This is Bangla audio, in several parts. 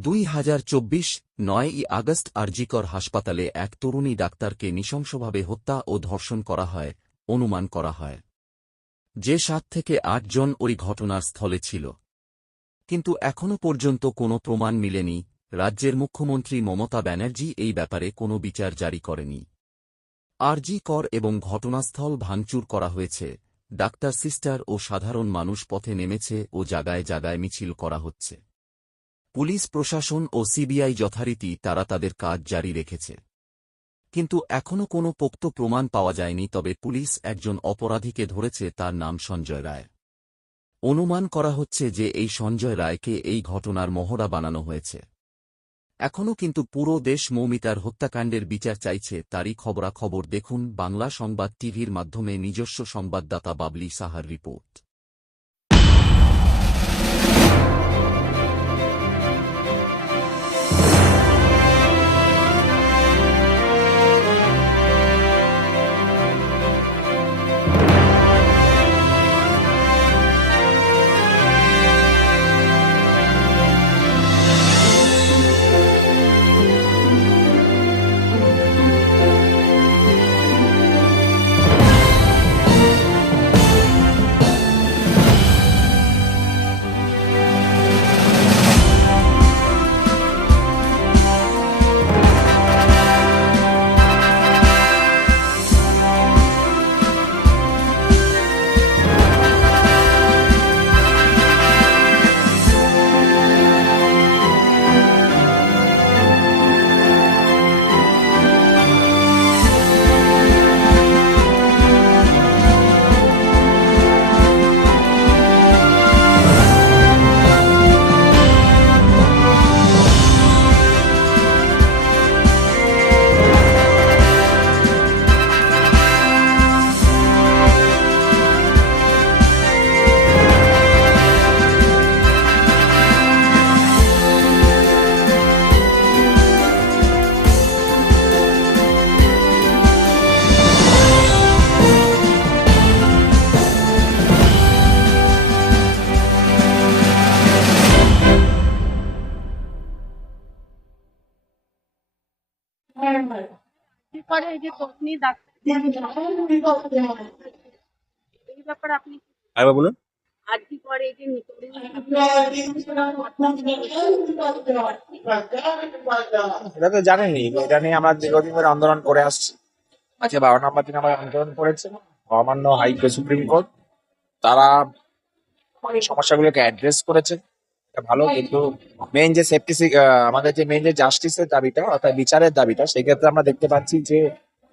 দুই হাজার চব্বিশ নয়ই আগস্ট আরজিকর হাসপাতালে এক তরুণী ডাক্তারকে নৃশংসভাবে হত্যা ও ধর্ষণ করা হয়, অনুমান করা হয়। যে সাত থেকে আটজন ওই ঘটনার স্থলে ছিল। কিন্তু এখনও পর্যন্ত কোনো প্রমাণ মিলেনি, রাজ্যের মুখ্যমন্ত্রী মমতা ব্যানার্জি এই ব্যাপারে কোনো বিচার জারি করেনি। আরজি কর এবং ঘটনাস্থল ভাঙচুর করা হয়েছে, ডাক্তার সিস্টার ও সাধারণ মানুষ পথে নেমেছে ও জাগায় জাগায় মিছিল করা হচ্ছে। পুলিশ প্রশাসন ও সিবিআই যথারীতি তারা তাদের কাজ জারি রেখেছে। কিন্তু এখনও কোনো পোক্ত প্রমাণ পাওয়া যায়নি, তবে পুলিশ একজন অপরাধীকে ধরেছে তার নাম সঞ্জয় রায়। অনুমান করা হচ্ছে যে এই সঞ্জয় রায়কে এই ঘটনার মহড়া বানানো হয়েছে। এখনও কিন্তু পুরো দেশ মৌমিতার হত্যাকাণ্ডের বিচার চাইছে, তারই খবরাখবর দেখুন বাংলা সংবাদ টিভির মাধ্যমে নিজস্ব সংবাদদাতা বাবলি সাহার রিপোর্ট। কি এই যে পত্নী ডাক্তার এই ব্যাপারে আপনি আরেকবার বলুন আর কি করে এই যে এটা তো জানেনই এটা নিয়ে আমরা দীর্ঘদিন ধরে আন্দোলন করে আসছি। আজকে বারো নম্বর দিন আমরা আন্দোলন করেছে। মহামান্য হাইকোর্ট সুপ্রিম কোর্ট তারা এই সমস্যাগুলোকে অ্যাড্রেস করেছে। এটা ভালো কিন্তু মেইন যে সেফটি আমাদের যে মেইন যে জাস্টিসের দাবিটা অর্থাৎ বিচারের দাবিটা সেক্ষেত্রে আমরা দেখতে পাচ্ছি যে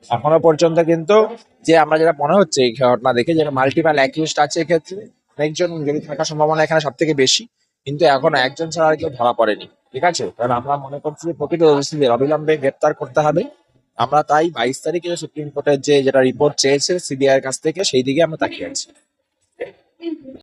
এখনও পর্যন্ত কিন্তু যে আমরা যেটা মনে হচ্ছে এই ঘটনা দেখে যে মাল্টিপাল অ্যাকিউজড আছে এক্ষেত্রে অনেকজন যদি থাকার সম্ভাবনা এখানে সব থেকে বেশি কিন্তু এখন একজন ছাড়া আর কেউ ধরা পড়েনি ঠিক আছে? কারণ আমরা মনে করছি যে প্রকৃত দোষীদের অবিলম্বে গ্রেপ্তার করতে হবে। আমরা তাই বাইশ তারিখে সুপ্রিম কোর্টের যে যেটা রিপোর্ট চেয়েছে সিবিআই এর কাছ থেকে সেই দিকে আমরা তাকিয়ে আছি।